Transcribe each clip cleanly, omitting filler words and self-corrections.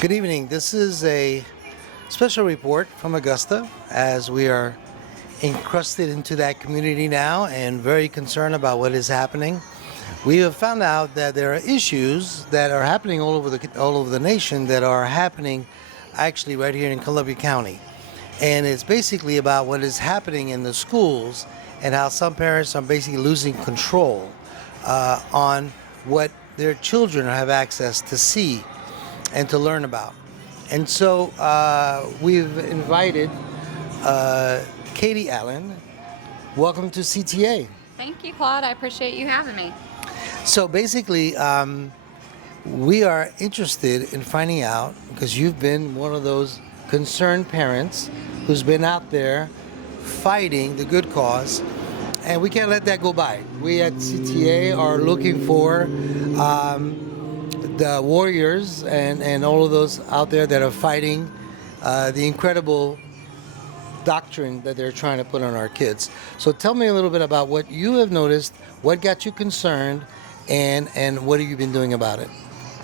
Good evening. This is a special report from Augusta as we are encrusted into that community now and very concerned about what is happening. We have found out that there are issues that are happening all over the nation that are happening actually right here in Columbia County. And it's basically about what is happening in the schools and how some parents are basically losing control on what their children have access to see and to learn about. And so we've invited Katie Allen. Welcome to CTA. Thank you, Claude. I appreciate you having me. So basically, we are interested in finding out, because you've been one of those concerned parents who's been out there fighting the good cause, and we can't let that go by. We at CTA are looking for the warriors and all of those out there that are fighting the incredible doctrine that they're trying to put on our kids. So tell me a little bit about what you have noticed, what got you concerned, and what have you been doing about it?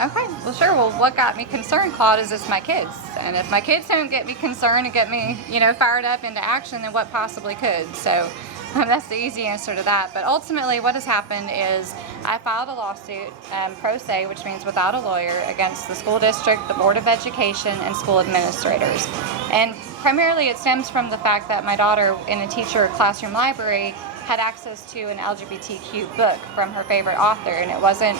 Okay, well, sure. Well, what got me concerned, Claude, is it's my kids. And if my kids don't get me concerned and get me, fired up into action, then what possibly could? So that's the easy answer to that. But ultimately, what has happened is I filed a lawsuit, pro se, which means without a lawyer, against the school district, the Board of Education, and school administrators. And primarily, it stems from the fact that my daughter, in a teacher classroom library, had access to an LGBTQ book from her favorite author, and it wasn't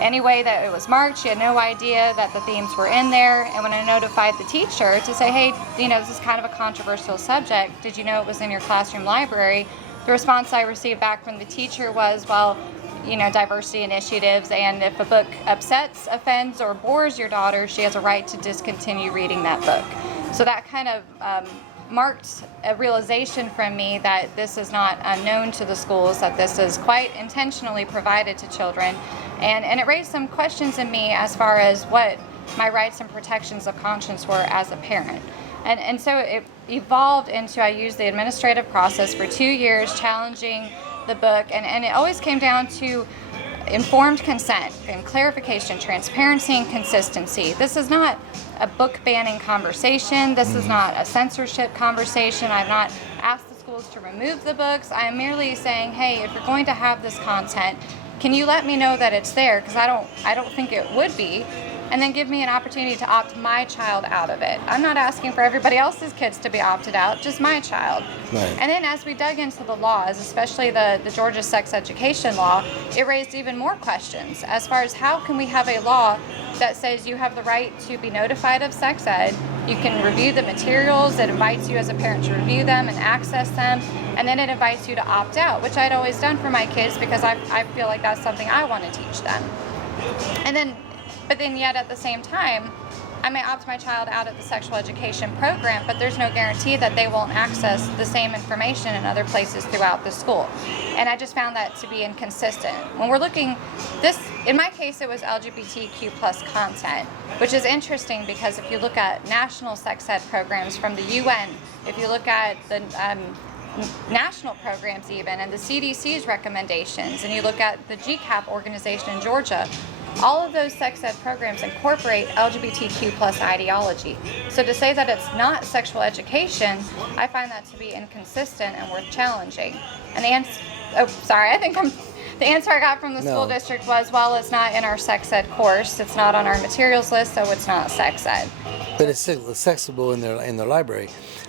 any way that it was marked. She had no idea that the themes were in there. And when I notified the teacher to say, hey, this is kind of a controversial subject, did you know it was in your classroom library? The response I received back from the teacher was, well, diversity initiatives, and if a book upsets, offends, or bores your daughter, she has a right to discontinue reading that book. So that kind of marked a realization from me that this is not unknown to the schools, that this is quite intentionally provided to children. And it raised some questions in me as far as what my rights and protections of conscience were as a parent. And so it evolved into, I used the administrative process for 2 years challenging the book, and it always came down to informed consent and clarification, transparency, and consistency. This is not a book banning conversation. This is not a censorship conversation. I've not asked the schools to remove the books. I am merely saying, hey, if you're going to have this content, can you let me know that it's there? Because I don't think it would be. And then give me an opportunity to opt my child out of it. I'm not asking for everybody else's kids to be opted out, just my child. Right. And then as we dug into the laws, especially the Georgia sex education law, it raised even more questions as far as how can we have a law that says you have the right to be notified of sex ed, you can review the materials, it invites you as a parent to review them and access them, and then it invites you to opt out, which I'd always done for my kids because I feel like that's something I want to teach them. But then yet at the same time, I may opt my child out of the sexual education program, but there's no guarantee that they won't access the same information in other places throughout the school. And I just found that to be inconsistent. When we're looking, in my case, it was LGBTQ plus content, which is interesting because if you look at national sex ed programs from the UN, if you look at the national programs even, and the CDC's recommendations, and you look at the GCAP organization in Georgia, all of those sex ed programs incorporate LGBTQ plus ideology. So to say that it's not sexual education, I find that to be inconsistent and worth challenging. And the answer I got from the school district was, well, it's not in our sex ed course, it's not on our materials list, so it's not sex ed. But it's accessible in their library.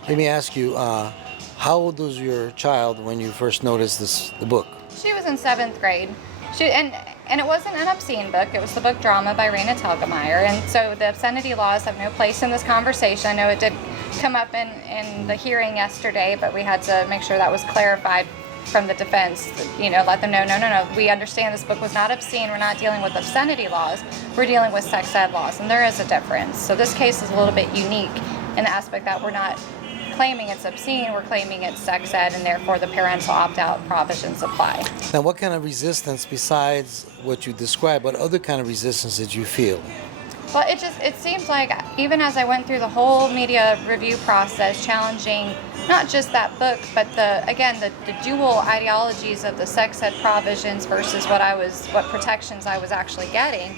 Let me ask you, how old was your child when you first noticed the book? She was in 7th grade. And it wasn't an obscene book. It was the book Drama by Raina Telgemeier. And so the obscenity laws have no place in this conversation. I know it did come up in the hearing yesterday, but we had to make sure that was clarified from the defense. Let them know, no. We understand this book was not obscene. We're not dealing with obscenity laws. We're dealing with sex ed laws, and there is a difference. So this case is a little bit unique in the aspect that we're not claiming it's obscene, we're claiming it's sex ed, and therefore the parental opt-out provisions apply. Now, what kind of resistance besides what you described, what other kind of resistance did you feel? Well, it seems like even as I went through the whole media review process, challenging not just that book, but the dual ideologies of the sex ed provisions versus what protections I was actually getting,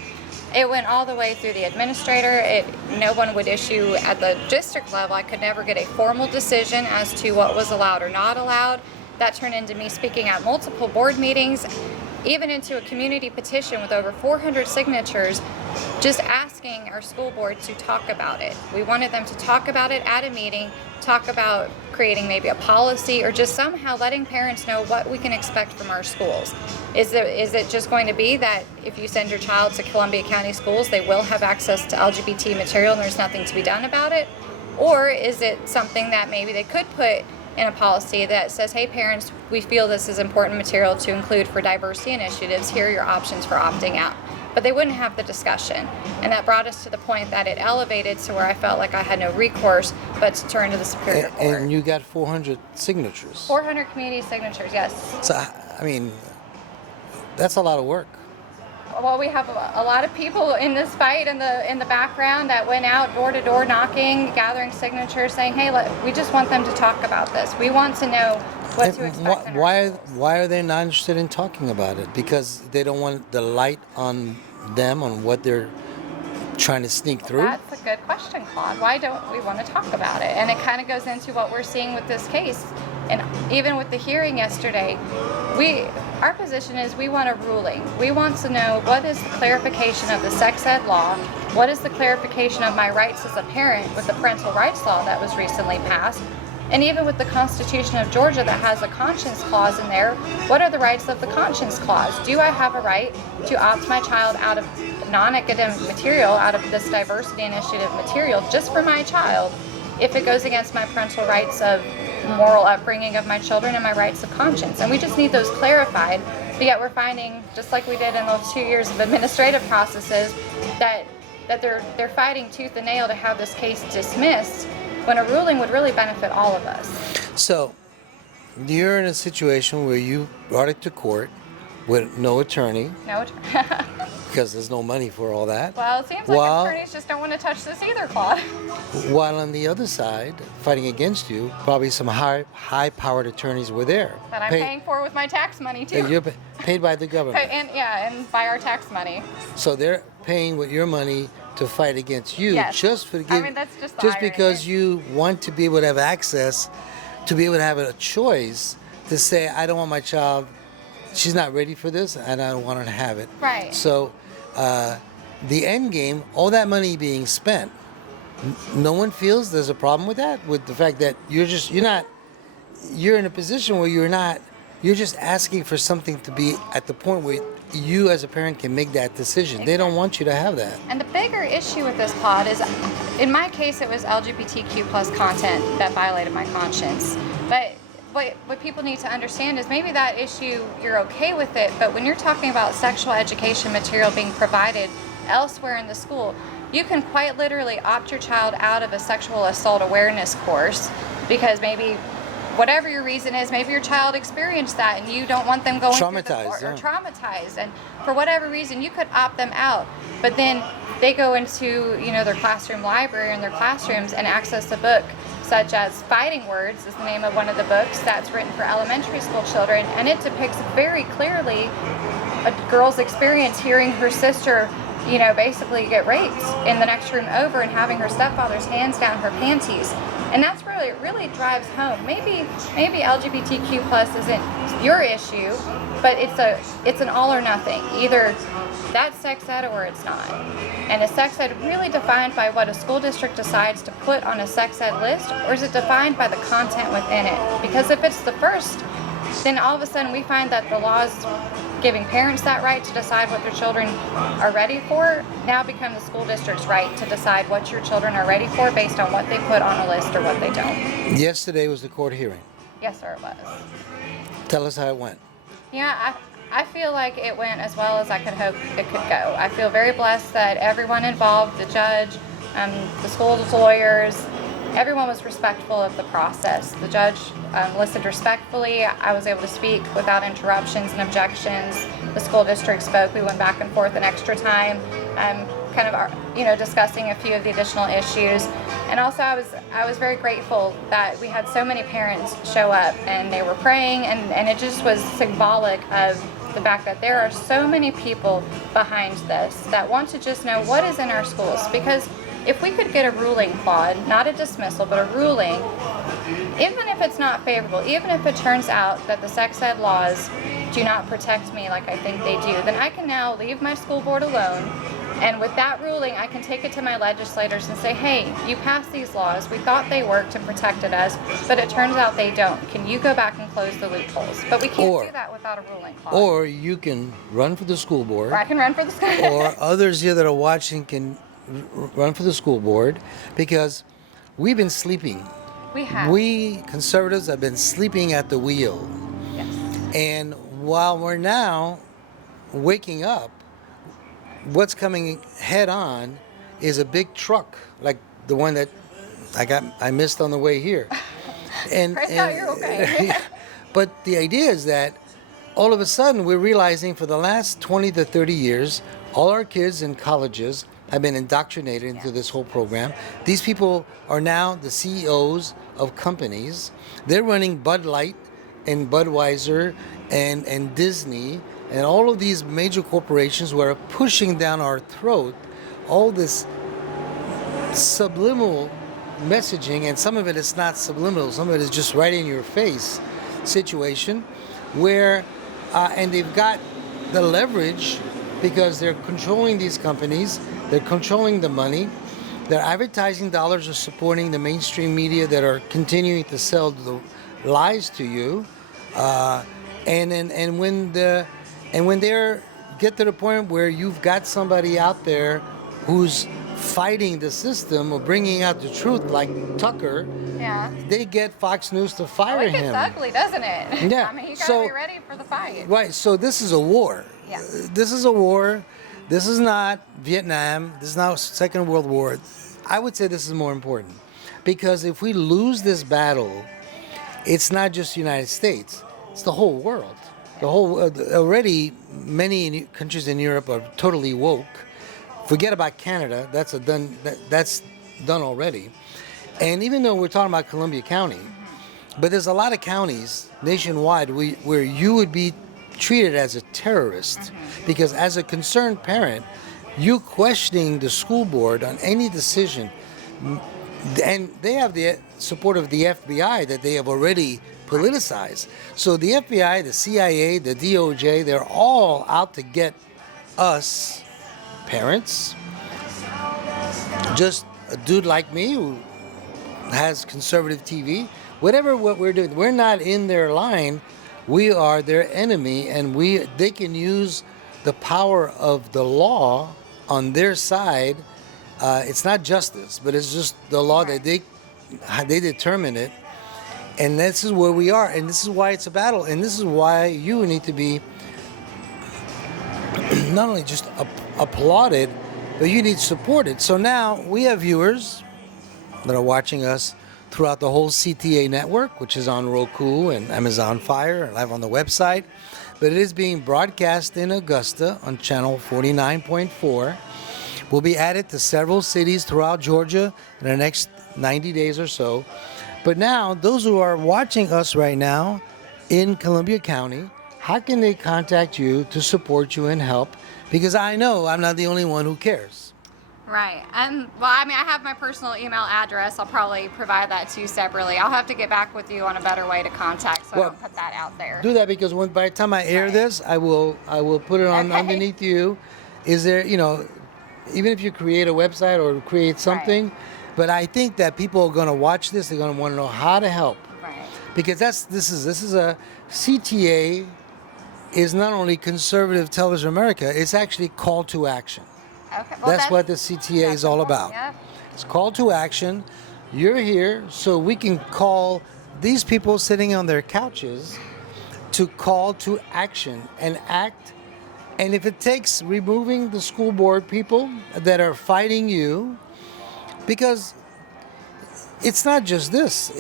It went all the way through the administrator. No one would issue at the district level. I could never get a formal decision as to what was allowed or not allowed. That turned into me speaking at multiple board meetings, even into a community petition with over 400 signatures, just asking our school board to talk about it. We wanted them to talk about it at a meeting, talk about creating maybe a policy, or just somehow letting parents know what we can expect from our schools. Is it just going to be that if you send your child to Columbia County schools, they will have access to LGBT material and there's nothing to be done about it? Or is it something that maybe they could put in a policy that says, hey parents, we feel this is important material to include for diversity initiatives, here are your options for opting out. But they wouldn't have the discussion. And that brought us to the point that it elevated to where I felt like I had no recourse but to turn to the Superior Court. And you got 400 signatures. 400 community signatures, yes. So, I mean, that's a lot of work. Well, we have a lot of people in this fight in the background that went out door to door knocking, gathering signatures, saying, "Hey, we just want them to talk about this. We want to know what to expect." Why are they not interested in talking about it? Because they don't want the light on them on what they're trying to sneak through? That's a good question, Claude. Why don't we want to talk about it? And it kind of goes into what we're seeing with this case. And even with the hearing yesterday, our position is we want a ruling. We want to know what is the clarification of the sex ed law, what is the clarification of my rights as a parent with the parental rights law that was recently passed, and even with the Constitution of Georgia that has a conscience clause in there, what are the rights of the conscience clause? Do I have a right to opt my child out of non-academic material, out of this diversity initiative material, just for my child, if it goes against my parental rights of moral upbringing of my children and my rights of conscience? And we just need those clarified. But yet we're finding, just like we did in those 2 years of administrative processes, that they're fighting tooth and nail to have this case dismissed, when a ruling would really benefit all of us. So, you're in a situation where you brought it to court with no attorney. No attorney. Because there's no money for all that. Well, it seems like attorneys just don't want to touch this either, Claude. While on the other side, fighting against you, probably some high-powered attorneys were there. That I'm paying for with my tax money, too. You're paid by the government. And by our tax money. So they're paying with your money to fight against you, yes. Just for that's just because you want to be able to have access, to be able to have a choice to say, I don't want my child, she's not ready for this, and I don't want her to have it. Right. So the end game, all that money being spent, no one feels there's a problem with that, with the fact that you're in a position where you're just asking for something to be at the point where you as a parent can make that decision. They don't want you to have that. And the bigger issue with this, Claude, is in my case it was LGBTQ plus content that violated my conscience. But what people need to understand is maybe that issue, you're okay with it, but when you're talking about sexual education material being provided elsewhere in the school, you can quite literally opt your child out of a sexual assault awareness course because maybe whatever your reason is, maybe your child experienced that and you don't want them going traumatized, or traumatized, and for whatever reason you could opt them out, but then they go into their classroom library in their classrooms and access a book such as Fighting Words is the name of one of the books that's written for elementary school children, and it depicts very clearly a girl's experience hearing her sister basically get raped in the next room over and having her stepfather's hands down her panties. And that's it really drives home. Maybe LGBTQ plus isn't your issue, but it's an all or nothing. Either that's sex ed or it's not. And is sex ed really defined by what a school district decides to put on a sex ed list, or is it defined by the content within it? Because if it's the first, then all of a sudden we find that the laws giving parents that right to decide what their children are ready for now become the school district's right to decide what your children are ready for based on what they put on a list or what they don't. Yesterday was the court hearing. Yes, sir, it was. Tell us how it went. Yeah, I feel like it went as well as I could hope it could go. I feel very blessed that everyone involved, the judge, the school's lawyers, everyone was respectful of the process. The judge listened respectfully. I was able to speak without interruptions and objections. The school district spoke. We went back and forth an extra time, discussing a few of the additional issues. And also, I was very grateful that we had so many parents show up and they were praying, and it just was symbolic of the fact that there are so many people behind this that want to just know what is in our schools. Because if we could get a ruling, Claude, not a dismissal, but a ruling, even if it's not favorable, even if it turns out that the sex ed laws do not protect me like I think they do, then I can now leave my school board alone. And with that ruling, I can take it to my legislators and say, hey, you passed these laws. We thought they worked and protected us, but it turns out they don't. Can you go back and close the loopholes? But we can't do that without a ruling, Claude. Or you can run for the school board. Or I can run for the school board. Or others here that are watching can run for the school board, because we've been sleeping. We have. We conservatives have been sleeping at the wheel. Yes. And while we're now waking up, what's coming head on is a big truck, like the one that I missed on the way here. And you're okay. But the idea is that all of a sudden we're realizing for the last 20 to 30 years, all our kids in colleges have been indoctrinated into this whole program. These people are now the CEOs of companies. They're running Bud Light and Budweiser and Disney and all of these major corporations who are pushing down our throat all this subliminal messaging, and some of it is not subliminal, some of it is just right in your face situation, where and they've got the leverage because they're controlling these companies, they're controlling the money, their advertising dollars are supporting the mainstream media that are continuing to sell the lies to you, and when they're get to the point where you've got somebody out there who's fighting the system or bringing out the truth, like Tucker, Yeah. they get Fox News to fire It gets him. ugly, doesn't it? Yeah. I mean, you gotta So- be ready for the fight. Right, so this is a war. Yeah. This is a war. This is not Vietnam. This is not Second World War. I would say this is more important, because if we lose this battle, it's not just the United States, it's the whole world. The whole already many countries in Europe are totally woke. Forget about Canada. That's done already. And even though we're talking about Columbia County, but there's a lot of counties nationwide where you would be treated as a terrorist, because as a concerned parent, you questioning the school board on any decision, and they have the support of the FBI that they have already politicized. So the FBI, the CIA, the DOJ, they're all out to get us parents. Just a dude like me who has conservative TV, whatever what we're doing, we're not in their line. We are their enemy, and they can use the power of the law on their side. It's not justice, but it's just the law that they determine it. And this is where we are, and this is why it's a battle, and this is why you need to be not only just applauded, but you need supported. So now we have viewers that are watching us throughout the whole CTA network, which is on Roku and Amazon Fire and live on the website. But it is being broadcast in Augusta on channel 49.4. Will be added to several cities throughout Georgia in the next 90 days or so. But now, those who are watching us right now in Columbia County, how can they contact you to support you and help? Because I know I'm not the only one who cares. Right. Well, I mean, I have my personal email address. I'll probably provide that to you separately. I'll have to get back with you on a better way to contact, so I don't put that out there. Do that, because by the time I air this, I will put it on underneath you. Is there, even if you create a website or create something, but I think that people are going to watch this. They're going to want to know how to help, Right. because this is a CTA is not only Conservative Television America. It's actually call to action. Okay. Well, That's what the CTA is all about. Yep. It's call to action. You're here so we can call these people sitting on their couches to call to action and act. And if it takes removing the school board people that are fighting you, because it's not just this.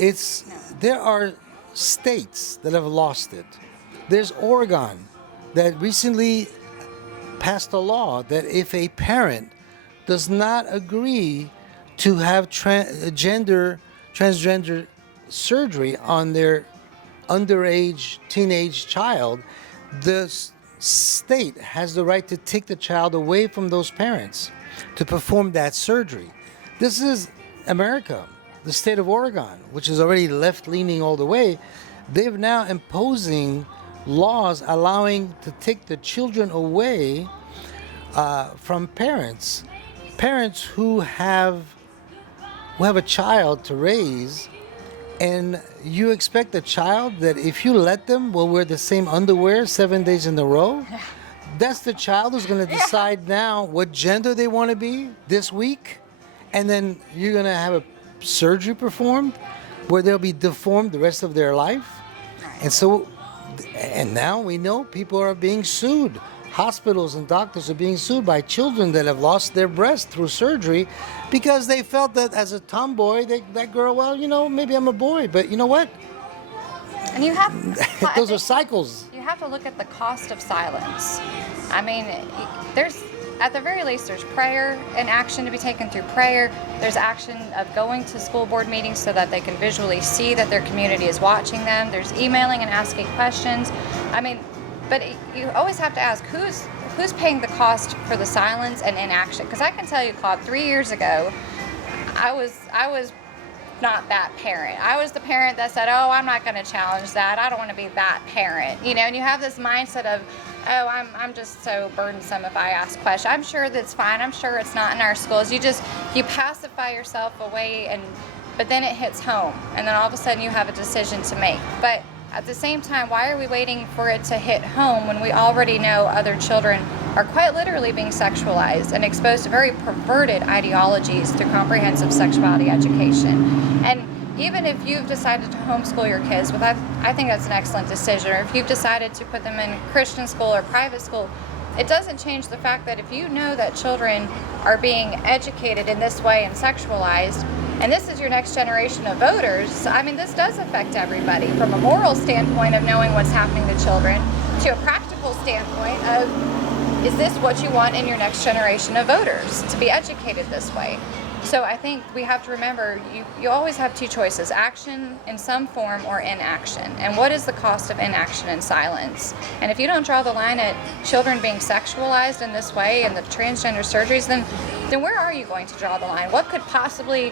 There are states that have lost it. There's Oregon that recently passed a law that if a parent does not agree to have transgender surgery on their underage teenage child, the state has the right to take the child away from those parents to perform that surgery. This is America, the state of Oregon, which is already left-leaning all the way. They're now imposing laws allowing to take the children away from parents who have a child to raise, and you expect a child that if you let them will wear the same underwear 7 days in a row. That's the child who's going to decide now what gender they want to be this week, and then you're going to have a surgery performed where they'll be deformed the rest of their life. And now we know people are being sued. Hospitals and doctors are being sued by children that have lost their breast through surgery because they felt that as a tomboy, that girl, well, maybe I'm a boy, but you know what? And you have those are cycles. You have to look at the cost of silence. I mean, at the very least, there's prayer and action to be taken through prayer. There's action of going to school board meetings so that they can visually see that their community is watching them. There's emailing and asking questions. I mean, but you always have to ask who's paying the cost for the silence and inaction. Because I can tell you, Claude, 3 years ago, I was not that parent. I was the parent that said, "Oh, I'm not going to challenge that. I don't want to be that parent." And you have this mindset of, "Oh, I'm just so burdensome if I ask questions. I'm sure that's fine. I'm sure it's not in our schools." You pacify yourself away, but then it hits home, and then all of a sudden you have a decision to make. But at the same time, why are we waiting for it to hit home when we already know other children are quite literally being sexualized and exposed to very perverted ideologies through comprehensive sexuality education? And even if you've decided to homeschool your kids, I think that's an excellent decision, or if you've decided to put them in Christian school or private school, it doesn't change the fact that if you know that children are being educated in this way and sexualized, and this is your next generation of voters, I mean, this does affect everybody from a moral standpoint of knowing what's happening to children to a practical standpoint of, is this what you want in your next generation of voters, to be educated this way? So I think we have to remember, you always have two choices: action in some form or inaction. And what is the cost of inaction and silence? And if you don't draw the line at children being sexualized in this way and the transgender surgeries, then where are you going to draw the line? What could possibly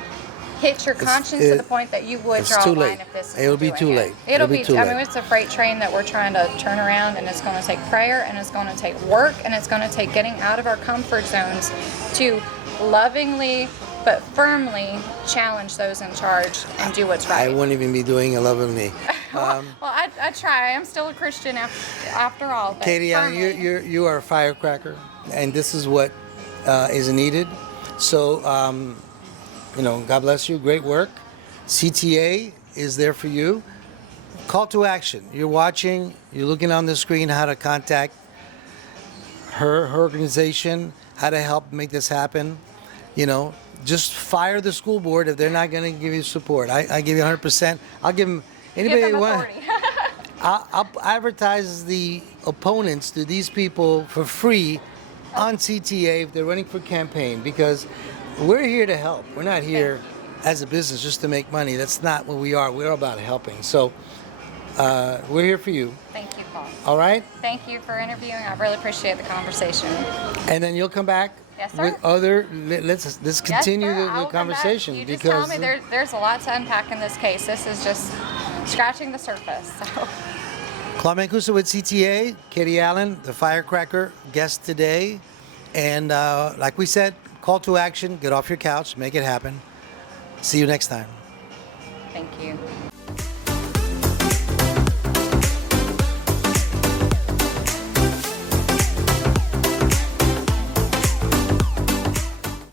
hit your conscience to the point that you would draw a line if this is It'll be too late. It'll be too late. I mean, it's a freight train that we're trying to turn around, and it's going to take prayer, and it's going to take work, and it's going to take getting out of our comfort zones to lovingly but firmly challenge those in charge and do what's right. I wouldn't even be doing it lovingly. Well, I try. I'm still a Christian after all. Katie, you are a firecracker, and this is what is needed. So, God bless you. Great work. CTA is there for you. Call to action. You're watching. You're looking on the screen how to contact her organization, how to help make this happen. Just fire the school board if they're not going to give you support. I give you 100%. I'll give them anybody. Give them authority. I'll advertise the opponents to these people for free on CTA if they're running for campaign, because we're here to help. We're not here as a business just to make money. That's not what we are. We're about helping. So we're here for you. Thank you, Paul. All right? Thank you for interviewing. I really appreciate the conversation. And then you'll come back. Yes, sir. With other, let's continue the conversation. You just tell me there's a lot to unpack in this case. This is just scratching the surface. So. Claude Mancuso with CTA, Katie Allen, the firecracker guest today. And like we said, call to action, get off your couch, make it happen. See you next time. Thank you.